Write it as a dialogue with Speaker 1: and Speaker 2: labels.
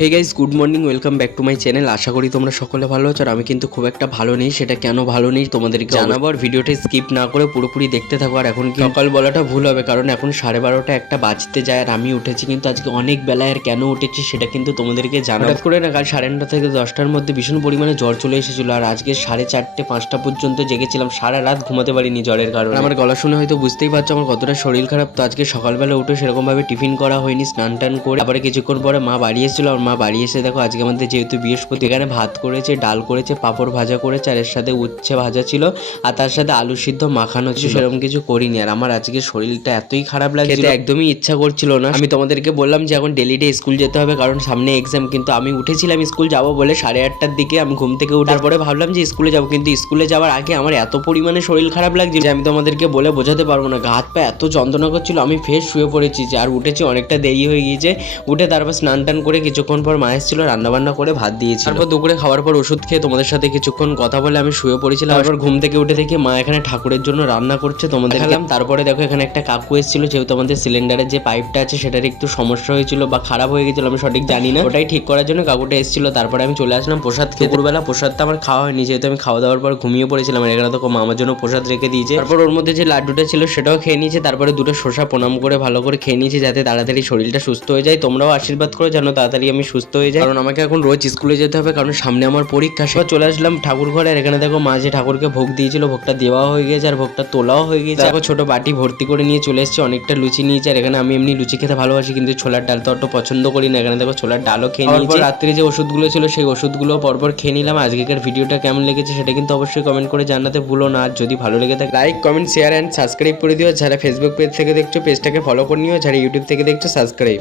Speaker 1: Hey guys good morning welcome back to my channel আশা করি তোমরা সকলে ভালো আছো আর আমি কিন্তু খুব একটা ভালো নেই সেটা কেন ভালো নেই তোমাদেরকে জানাব আর ভিডিওটা স্কিপ না করে পুরোপুরি দেখতে থাকো আর এখন সকাল বলাটা ভুল হবে কারণ এখন সাড়ে বারোটা একটা বাজতে যায় আর আমি উঠেছি কিন্তু আজকে অনেক বেলায় আর কেন উঠেছি সেটা কিন্তু তোমাদেরকে জানা করে না কাল সাড়ে নটা থেকে দশটার মধ্যে ভীষণ পরিমাণে জ্বর চলে এসেছিল আর আজকে সাড়ে চারটে পাঁচটা পর্যন্ত জেগেছিলাম সারা রাত ঘুমাতে পারিনি জ্বরের কারণে। আমার গলা শুনে হয়তো বুঝতেই পারছ আমার কতটা শরীর খারাপ তো আজকে সকালবেলা উঠে সেরকমভাবে টিফিন করা হয়নি স্নান টান করে আবার কিছুক্ষণ পরে মা বাড়ি এসেছিল আর মা বাড়ি এসে দেখো আজকে আমাদের যেহেতু বৃহস্পতি এখানে ভাত করেছে ডাল করেছে পাঁপড় ভাজা করেছে আর এর সাথে উচ্ছে ভাজা ছিল আর তার সাথে আলু সিদ্ধ মাখানো ছিল। সেরকম কিছু করিনি আর আমার আজকে শরীরটা এতই খারাপ লাগছে একদমই ইচ্ছা করছিল না। আমি তোমাদেরকে বললাম যে এখন ডেলি ডে স্কুল যেতে হবে কারণ সামনে এক্সাম কিন্তু আমি উঠেছিলাম স্কুল যাব বলে সাড়ে আটটার দিকে আমি ঘুম থেকে উঠার পরে ভাবলাম যে স্কুলে যাব কিন্তু স্কুলে যাওয়ার আগে আমার এত পরিমাণে শরীর খারাপ লাগছে যে আমি তোমাদেরকে বলে বোঝাতে পারব না। গা হাত পা এত যন্ত্রণা করছিল আমি ফের শুয়ে পড়েছি যে আর উঠেছি অনেকটা দেরি হয়ে গিয়েছে উঠে তারপর স্নান টান করে কিছুক্ষণ পর মা এসেছিল রান্নাবান্না করে ভাত দিয়েছি তারপর দুপুরে খাওয়ার পর ওষুধ খেয়ে তোমাদের সাথে কিছুক্ষণ কথা বলে আমি শুয়ে পড়েছিলাম। তারপর ঘুম থেকে উঠে দেখি মা এখানে ঠাকুরের জন্য রান্না করছে তোমাদের দেখালাম তারপরে দেখো এখানে একটা কাকু এসেছিল যেহেতু আমাদের সিলিন্ডারের যে পাইপটা আছে সেটার একটু সমস্যা হয়েছিল বা খারাপ হয়ে গেছিল আমি সঠিক জানি না। ওটাই ঠিক করার জন্য কাকুটা এসেছিল তারপরে আমি চলে আসলাম প্রসাদ খেয়ে দুপুরবেলা প্রসাদটা আমার খাওয়া হয়নি যেহেতু আমি খাওয়া দাওয়ার পর ঘুমিয়ে পড়েছিলাম আর এখানে তো মা আমার জন্য প্রসাদ রেখে দিয়েছে। তারপর ওর মধ্যে যে লাড্ডুটা ছিল সেটাও খেয়ে নিয়েছে তারপরে দুটো শসা প্রণাম করে ভালো করে খেয়ে নিয়েছি যাতে তাড়াতাড়ি শরীরটা সুস্থ হয়ে যায়। তোমরাও আশীর্বাদ করো যেন তাড়াতাড়ি আমি সুস্থ হয়ে যাই। কারণ আমাকে এখন রোজ স্কুলে যেতে হবে কারণ সামনে আমার পরীক্ষা সব চলে আসলাম ঠাকুর ঘরে আর এখানে দেখো মা যে ঠাকুরকে ভোগ দিয়েছিল ভোগটা দেওয়া হয়ে গেছে আর ভোগটা তোলাও হয়ে গেছে। দেখো ছোট বাটি ভর্তি করে নিয়ে চলে এসেছি অনেকটা লুচি নিয়েছে আর এখানে আমি এমনি লুচি খেতে ভালোবাসি কিন্তু ছোলার ডাল তো অত পছন্দ করি না। এখানে দেখো ছোলার ডালও খেয়ে নিয়েছি। রাত্রে যে ওষুধগুলো ছিল সেই ওষুধগুলো পরপর খেয়ে নিলাম। আজকেকার ভিডিওটা কেমন লেগেছে সেটা কিন্তু অবশ্যই কমেন্ট করে জানাতে ভুলো না। আর যদি ভালো লেগে থাকে like comment share and subscribe করে দিও। যারা ফেসবুক পেজ থেকে দেখছ পেজটাকে ফলো করে নিও। যারা ইউটিউব থেকে দেখছ সাবস্ক্রাইব